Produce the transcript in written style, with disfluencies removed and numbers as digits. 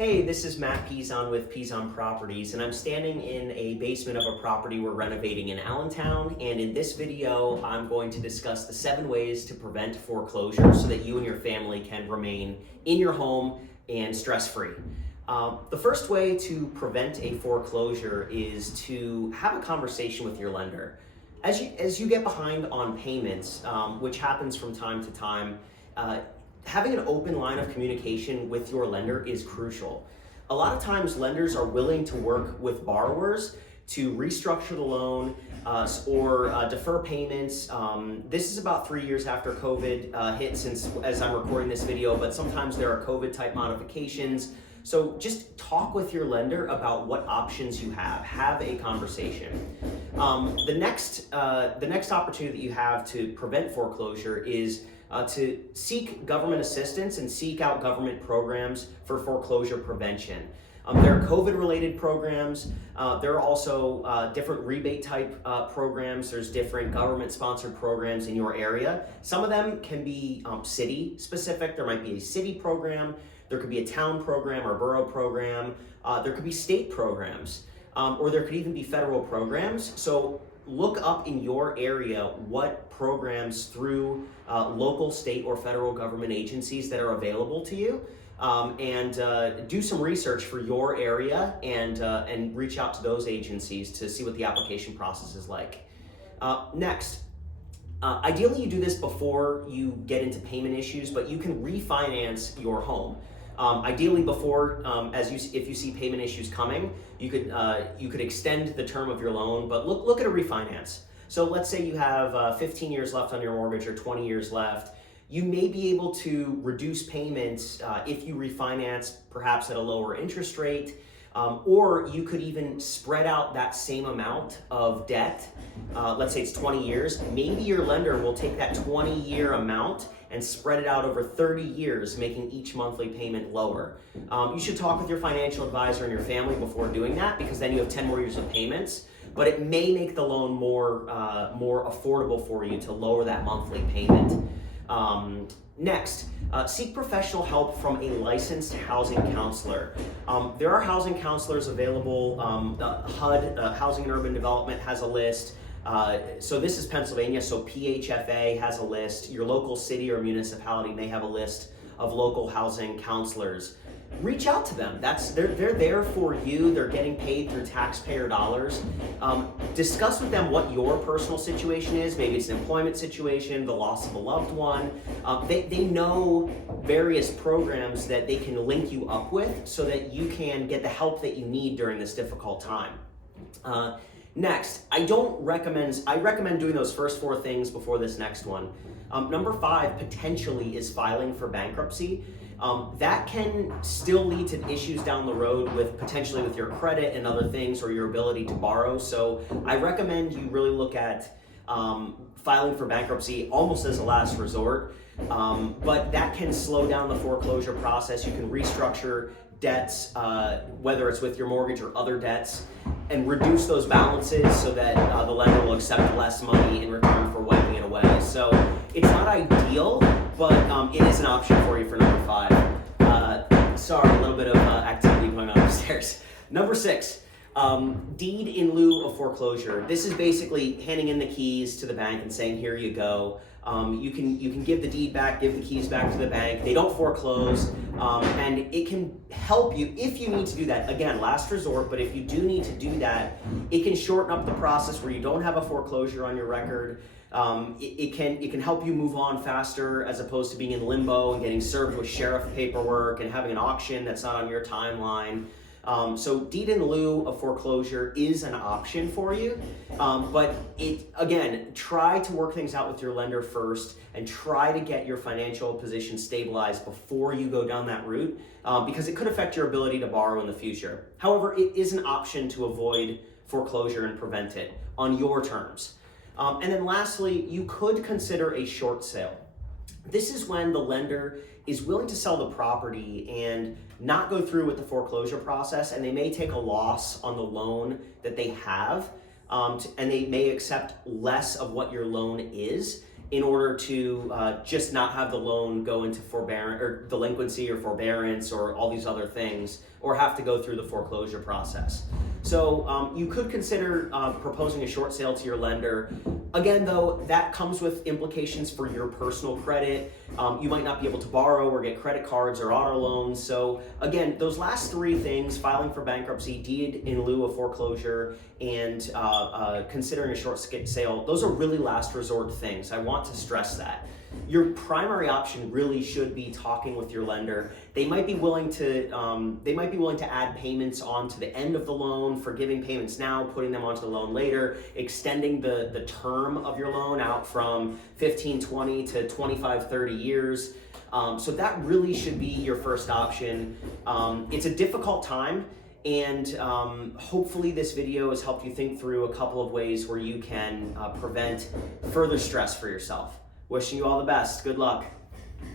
Hey, this is Matt Pezon with Pezon Properties, and I'm standing in a basement of a property we're renovating in Allentown. And in this video, I'm going to discuss the 7 ways to prevent foreclosure so that you and your family can remain in your home and stress-free. The first way to prevent a foreclosure is to have a conversation with your lender. As you get behind on payments, which happens from time to time, having an open line of communication with your lender is crucial. A lot of times lenders are willing to work with borrowers to restructure the loan or defer payments. This is about 3 years after COVID hit, since as I'm recording this video, but sometimes there are COVID type modifications. So just talk with your lender about what options you have. Have a conversation. The next opportunity that you have to prevent foreclosure is to seek government assistance and seek out government programs for foreclosure prevention. There are COVID-related programs. There are also different rebate type programs. There's different government-sponsored programs in your area. Some of them can be city-specific. There might be a city program. There could be a town program or borough program. There could be state programs, or there could even be federal programs. So look up in your area what programs through local, state, or federal government agencies that are available to you, and do some research for your area and reach out to those agencies to see what the application process is like. Next, ideally you do this before you get into payment issues, but you can refinance your home. Ideally before, if you see payment issues coming, you could extend the term of your loan, but look at a refinance. So let's say you have 15 years left on your mortgage or 20 years left. You may be able to reduce payments if you refinance, perhaps at a lower interest rate, or you could even spread out that same amount of debt. Let's say it's 20 years. Maybe your lender will take that 20-year amount and spread it out over 30 years, making each monthly payment lower. You should talk with your financial advisor and your family before doing that, because then you have 10 more years of payments, but it may make the loan more affordable for you to lower that monthly payment. Next, seek professional help from a licensed housing counselor. There are housing counselors available. HUD, Housing and Urban Development, has a list. So this is Pennsylvania, so PHFA has a list. Your local city or municipality may have a list of local housing counselors. Reach out to them. They're there for you. They're getting paid through taxpayer dollars. Discuss with them what your personal situation is. Maybe it's an employment situation, the loss of a loved one. They know various programs that they can link you up with so that you can get the help that you need during this difficult time. Next, I recommend doing those first 4 things before this next one. Number 5 potentially is filing for bankruptcy. That can still lead to issues down the road potentially with your credit and other things, or your ability to borrow. So I recommend you really look at filing for bankruptcy almost as a last resort. But that can slow down the foreclosure process. You can restructure debts, whether it's with your mortgage or other debts, and reduce those balances so that the lender will accept less money in return for wiping it away. So it's not ideal, but it is an option for you for number 5. Sorry, a little bit of activity going on upstairs. Number 6, deed in lieu of foreclosure. This is basically handing in the keys to the bank and saying, here you go. You can give the deed back, give the keys back to the bank. They don't foreclose, and it can help you if you need to do that. Again, last resort, but if you do need to do that, it can shorten up the process where you don't have a foreclosure on your record. It can help you move on faster, as opposed to being in limbo and getting served with sheriff paperwork and having an auction that's not on your timeline. So deed in lieu of foreclosure is an option for you, but again, try to work things out with your lender first and try to get your financial position stabilized before you go down that route, because it could affect your ability to borrow in the future. However, it is an option to avoid foreclosure and prevent it on your terms. And then lastly, you could consider a short sale. This is when the lender is willing to sell the property and not go through with the foreclosure process, and they may take a loss on the loan that they have, and they may accept less of what your loan is, in order to just not have the loan go into forbearance or delinquency or forbearance or all these other things, or have to go through the foreclosure process. So you could consider proposing a short sale to your lender. Again, though, that comes with implications for your personal credit. You might not be able to borrow or get credit cards or auto loans. So again, those last three things, filing for bankruptcy, deed in lieu of foreclosure, and considering a short sale, those are really last resort things. I want to stress that. Your primary option really should be talking with your lender. They might be willing to add payments onto the end of the loan, forgiving payments now, putting them onto the loan later, extending the term of your loan out from 15, 20 to 25, 30 years. So that really should be your first option. It's a difficult time, and hopefully this video has helped you think through a couple of ways where you can prevent further stress for yourself. Wishing you all the best. Good luck.